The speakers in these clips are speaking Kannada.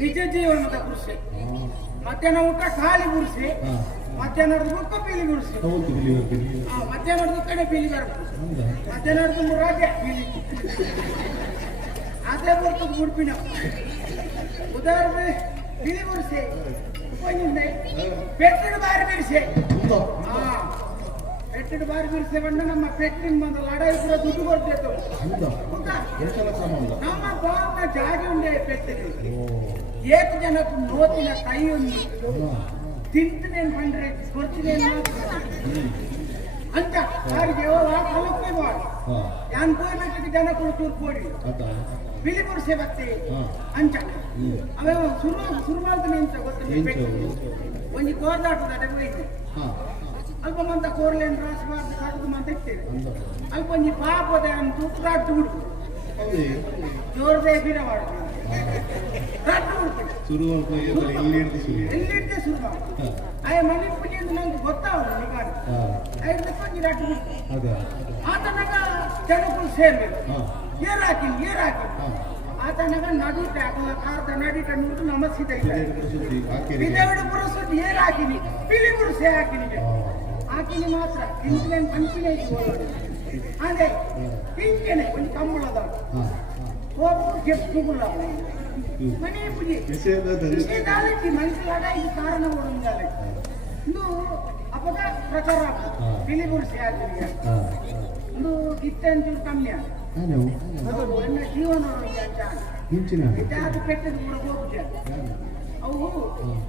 ನಿಜ ಜೀವನದ ಕೃಷಿ ಮಧ್ಯಾಹ್ನ ಊಟ ಖಾಲಿ ಗುಡಿಸಿ ಮಧ್ಯಾಹ್ನದ ಊಟ ಪೀಲಿ ಗುಡಿಸಿ ಮಧ್ಯಾಹ್ನದ ಕಡೆ ಪೀಲಿ ಬರ್ತದೆ ಮಧ್ಯಾಹ್ನದ ಮುರಾಗೆ ಪೀಲಿ ಅದೇ ಬರ್ತದೆ ಗುಡ್ಪಿನ ಉದಾಹರಣೆ ಪೀಲಿ ಗುಡಿಸಿ ಪೆಟ್ಟಿನ ಬಾರಿ ಬಿಡಿಸಿ ಪೆಟ್ಟಿನ ಬಾರಿ ಬಿಡಿಸಿ ಬಣ್ಣ ನಮ್ಮ ಪೆಟ್ಟಿನ ಬಂದ ಲಡಾಯಿ ಕೂಡ ದುಡ್ಡು ಕೊಡ್ತೇವೆ ನಮ್ಮ ಬಾನ ಜಾಗಿ ಉಂಡೆ ಪೆಟ್ಟಿನ ಏಕ ಜನಕ್ಕೆ ನೋತಿನ ಕೈ ಉಂಟು ತಿಂತನೇನು ಬಂದ್ರೆ ಕೊಡ್ತೀನಿ ಅಂತ ಯಾರಿಗೆ ಕಲಕ್ಕೆ ಮಾಡಿ ಯಾನ್ ಪೋಯ್ಬೇಕು ಜನ ಕೂಡ ತೂರ್ಪು ಕೊಡಿ ಬಿಳಿ ಕೊಡಿಸೆ ಬತ್ತೆ ಅಂಚ ಅವ ಶುರು ಮಾಡ್ತಾನೆ ಅಂತ ಗೊತ್ತಿಲ್ಲ ಒಂದು ಕೋರ್ದಾಟದ ಅಡಗೈತೆ ಅಲ್ಪ ಮಂತ ಕೋರ್ಲೇನ್ ರಾಸಿ ಮಾಡಿ ಕಟ್ಟದು ಮಂತ ಇರ್ತೇವೆ ಅಲ್ಪ ಒಂದು ಪಾಪದ ಅಂತ ರಾಟ್ಟು ಬಿಡ್ತು ಜೋರದೇ ಬೀರ ಮಾಡ್ತೀವಿ ರಾಟ್ಟು ಬಿಡ್ತೀವಿ ಎಲ್ಲಿಡ್ದೆ ಶುರು ಮಾಡಿ ಆಯ ಮನೆ ಪುಡಿ ಅಂತ ನಂಗೆ ಗೊತ್ತಾವಲ್ಲ ನಿಗಾಡ ಐದು ಕೊಂಚ ರಾಟ್ಟು ಬಿಡ್ತು ಆತನಾಗ ಜನಗಳು ಸೇರ್ಬೇಕು ಏರ್ ಹಾಕಿನಿ ಆತನಾಗ ನಡುಟ ಅರ್ಧ ನಡಿಟ ನುಡ್ದು ನಮಸ್ಸಿದ ವಿಧವಿಡ ಪುರಸುದ್ದಿ ಏರ್ ಹಾಕಿನಿ ಪಿಲಿ ಪುರುಸೆ ಹಾಕಿನಿ ಮಾತ್ರ ಇಂಚಿನೇನು ಪಂಚಿನೇ ಅದೇ ಪಿಂಚನೆ ಒಂದು ಕಂಬಳದ ಹೋಗು ಗೆಪ್ಪುಗುಲ್ಲ ಮನೆ ಪುಡಿ ವಿಷಯದಾಲಕ್ಕೆ ಮನುಷ್ಯಲಾಗ ಇದು ಕಾರಣ ಕೊಡುವುದಾಲೆ ಇದು ಅಪದ ಪ್ರಚಾರ ಪಿಲಿ ಪುರುಸೆ ಹಾಕಿನಿ ಒಂದು ಇತ್ತಂಚೂರು ಕಮ್ಮಿ ನನ್ನ ಜೀವನ ಪೆಟ್ಟದ ಕೂಡ ಹೋಗುತ್ತೆ ಅವು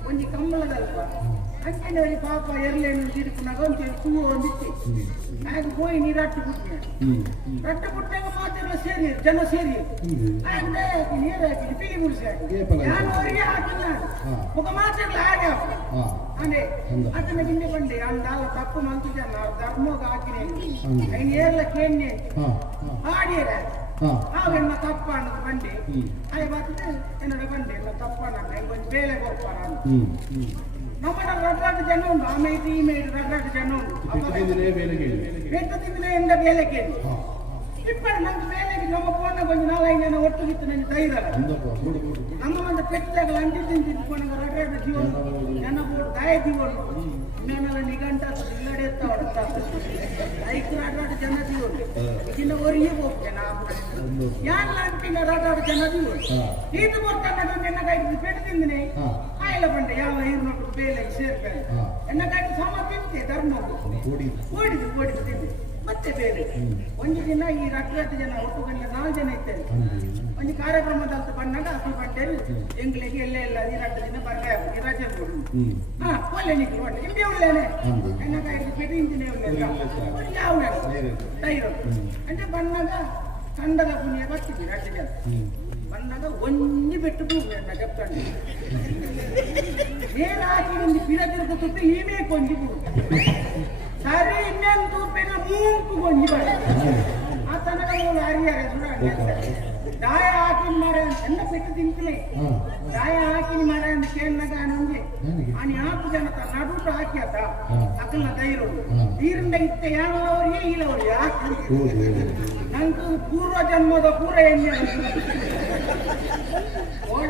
ಒಂದು ಕಂಬಳದಲ್ಪ ಅಂಚೆನವರಿ ಪಾಪ ಎರಲೇನು ತಿರುಪುನಾಗ ಒಂದು ಹೂವು ಒಂದಿತ್ತು ಆಗ ಹೋಗಿ ನೀರಾಟ್ಟು ಬಿಟ್ಟೆ ರಟ್ಟ ಬಿಟ್ಟಾಗ ಮಾತೆಲ್ಲ ಸೇರಿ ಜನ ಸೇರಿ ನೀರು ಹಾಕಿನಿ ಪಿಲಿ ಗುಡಿಸಿ ಹಾಕಿ ನಾನು ಅವರಿಗೆ ಹಾಕಿಲ್ಲ ಮುಖ ಮಾತೆಲ್ಲ ಹಾಗೆ ಅದೇ ಅದನ್ನ ಹಿಂದೆ ಬಂದೆ ಅಂದಾಲ ತಪ್ಪು ಮಂತಿದ್ದೆ ನಾವು ಧರ್ಮೋಗ ಹಾಕಿನಿ ಐನು ಏರ್ಲ ಕೇಳಿ ಹಾಡಿಯರ ಆವೆಲ್ಲ ತಪ್ಪ ಅನ್ನೋದು ಬಂದೆ ಅಯ್ಯ ಬರ್ತದೆ ಏನೋ ಬಂದೆ ಎಲ್ಲ ತಪ್ಪ ನನ್ನ ಒಂದು ಬೇಳೆ ಹೋಗ್ಪಾರ ನಮ್ಮನ್ನ ರಗರಾಟ ಜನ ಉಂಟು ಆಮೇಲೆ ಈ ಮೇಲೆ ರಗರಾಟ ಜನ ಉಂಟು ಬೆಟ್ಟದಿಂದಲೇ ಎಂದ ಬೇಲೆ ಕೇಳಿ ಇಪ್ಪತ್ತು ನಂಗೆ ಬೇಲೆಗೆ ನಮ್ಮ ಫೋನ್ ಬಂದು 4-5 ಜನ ಒಟ್ಟಿಗಿತ್ತು ನನಗೆ ಧೈರ್ಯ ನಮ್ಮ ಒಂದು ಪೆಟ್ಟಾಗ ಅಂಟಿ ತಿಂತಿದ್ಕೊಂಡು ರಗರಾಟ ಜೀವನ ಜನ ಬೋರ್ಡು ದಾಯ ಜೀವನ ಇನ್ನೇನೆಲ್ಲ ನಿಗಂಟ ಇಲ್ಲಡೆ ಎತ್ತಾವಡ ಐದು ರಗರಾಟ ಜನ ಜೀವನ ಇನ್ನು ಹೊರಗೆ ಹೋಗ್ತೇನೆ ಯಾನ್ ಅಂಟಿನ ರಗರಾಟ ಜನ ಜೀವನ ಇದು ಬರ್ತಾನೆ ಎನ್ನಕಾಯ್ತು ಪೆಟ್ಟು ತಿಂದಿನಿ ಆಯ್ಲ ಬಂಡೆ ಯಾವ ನೀರು ನೋಟ್ಟು ಬೇಲೆಗೆ ಸೇರ್ತಾರೆ ಎನ್ನಕಾಯ್ತು ಸಮ ತಿಂತೆ ಧರ್ಮ ಓಡಿದು ತಿಂದೆ ಮತ್ತೆ ಬೇರೆ ಒಂದು ದಿನ ಈ ರಗರಾಟ ಜನ ಒಟ್ಟುಗಂಡ 4 ಜನ ಇರ್ತೇನೆ ಒಂದು ಕಾರ್ಯಕ್ರಮದಂತ ಬಂದಾಗ ಅದು ಬಟ್ಟೆರು ಎಂಗ್ಲಿಗೆ ಎಲ್ಲ ಈ ರಟ್ಟು ದಿನ ಬರ್ಗೆ ಈ ರಜೆ ಒಳ್ಳೆ ನಿಕ್ಲು ಒಳ್ಳೆ ನಿಂಬೆ ಒಳ್ಳೆನೆ ಎನ್ನಕಾಯ್ತು ಪೆಟ್ಟು ಇಂಜಿನೇ ಒಳ್ಳೆ ಯಾವ ಟೈರು ಅಂದ್ರೆ ಬಂದಾಗ ಕಂಡದ ಪುಣ್ಯ ಬರ್ತಿದ್ವಿ ರಟ್ಟು ಜನ ಬಂದಾಗ ಒಂಜಿ ಬೆಟ್ಟು ಭೂಮಿ ಅಂತ చెప్తాను నేను ఆకింది పిరతిరుకు తుప్పి ఈమె కొంజి సరే ಇನ್ನೇನು ತೂಪಿನ ಮೂಂಕು ಕೊಂಜಿ ಬರ ಆ ತನಕ ಮೂಲ ಅರಿಯಾರೆ చూడండి ದಾಯ ಹಾಕಿನ ಮಾರ ಎನ್ನ ಪೆಟ್ಟು ತಿಂತಿಲೆ ದಾಯ ಹಾಕಿನ ಮಾರ ಅಂತ ಕೇಳಿನಾಗ ನಂಗೆ అని 4 ಜನ ನಡುಟ ಹಾಕ್ಯಾತ ಅಕಲ್ನ ಧೈರ್ಯರು ನೀರಿಂದ ಇತ್ತ ಯಾವವರಿಗೆ ಇಲ್ಲವರಿಗೆ ನಂಗೆ ಪೂರ್ವ ಜನ್ಮದ ಪೂರ ಎಣ್ಣೆ ಓಡ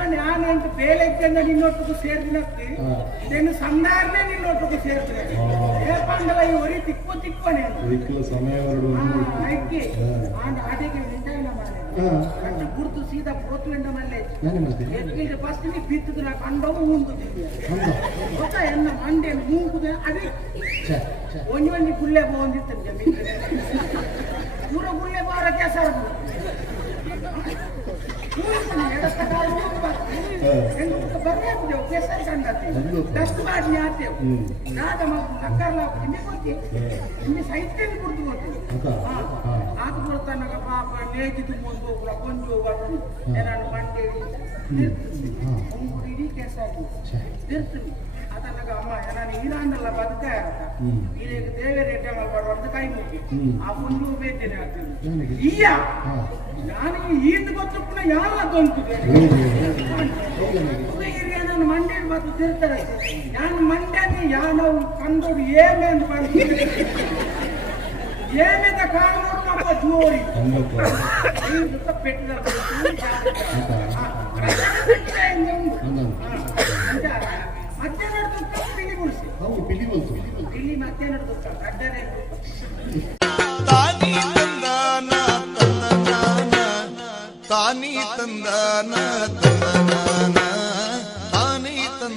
ನಾನು ನಾನಂತ ಬೇಲೆಕ್ಕಿಂದ ನಿನ್ನೊಟ್ಟಿಗೂ ಸೇರಿನಕ್ಕೆ ಇದನ್ನು ಸಂಧಾರನೆ ನಿನ್ನೊಟ್ಟಿಗೂ ಸೇರ್ತೇನೆ ಏಪಂಡಲ ಈ ಹೊರಿ ತಿಕ್ಕೋನೆ ಅಕ್ಕಿ ಅದಕ್ಕೆ ನಿಂತಾಯಿನ ಮಾಡಿ ಕಟ್ಟ ಗುರ್ತು ಸೀದಾ ಪೋತ್ವೆಂಡ ಮಲ್ಲೆ ಎಕ್ಕಿಲ್ದ ಫಸ್ಟ್ ನೀ ಬಿತ್ತದ ನಾ ಕಂಡವು ಮುಂದುತ್ತಿದ್ದೆ ಗೊತ್ತಾ ಎನ್ನ ಮಂಡೆ ಮೂಗುದ ಅದೇ ಒಂಜಿ ಗುಲ್ಲೆ ಬಂದಿತ್ತು ಜಮೀನು ಪೂರ ಗುಲ್ಲೆ ಬಾರ ಕೆಸರು केसर डस्ट बाटली आते नाद नक्करला इन्हें कोती इन्हें साहित्य भी कुर्तु कोती आत बोलता ना का पाप नेजी तुम मुंडो कुला कंजो वाटू एनानु मंडे उंगुरी केसर दिर्तु आता ना का अम्मा एनानु ईरांडला बदकायरता इलेक देवे रेटंगल बडवंत कೈ मुक्की आ पुंजो बेतेने आते इया ನಾನು ಈಂದು ಗೊತ್ತುಪ್ಪನ ಯಾವ ಅದೊಂದು ನಾನು ಮಂಡ್ಯ ಮತ್ತು ತಿರ್ತಾರೆ ನಾನು ಮಂಡ್ಯನಿ ಯಾನೋ ಕಂದೋಡು ಏಮೆ ಅಂತ ಬಂದಿದ್ದೆ ಏಮೆದ ಕಾರಣೋಡು ನಮ್ಮ ಜೋರಿ ಪೆಟ್ಟಿದ ಮತ್ತೆ ನಡೆದು ಪಿಲಿ ಗುಡಿಸಿ ಪಿಲಿ ಮತ್ತೆ ನಡೆದು ಅಡ್ಡನೆ ತಾನಿ ತಂದಾನ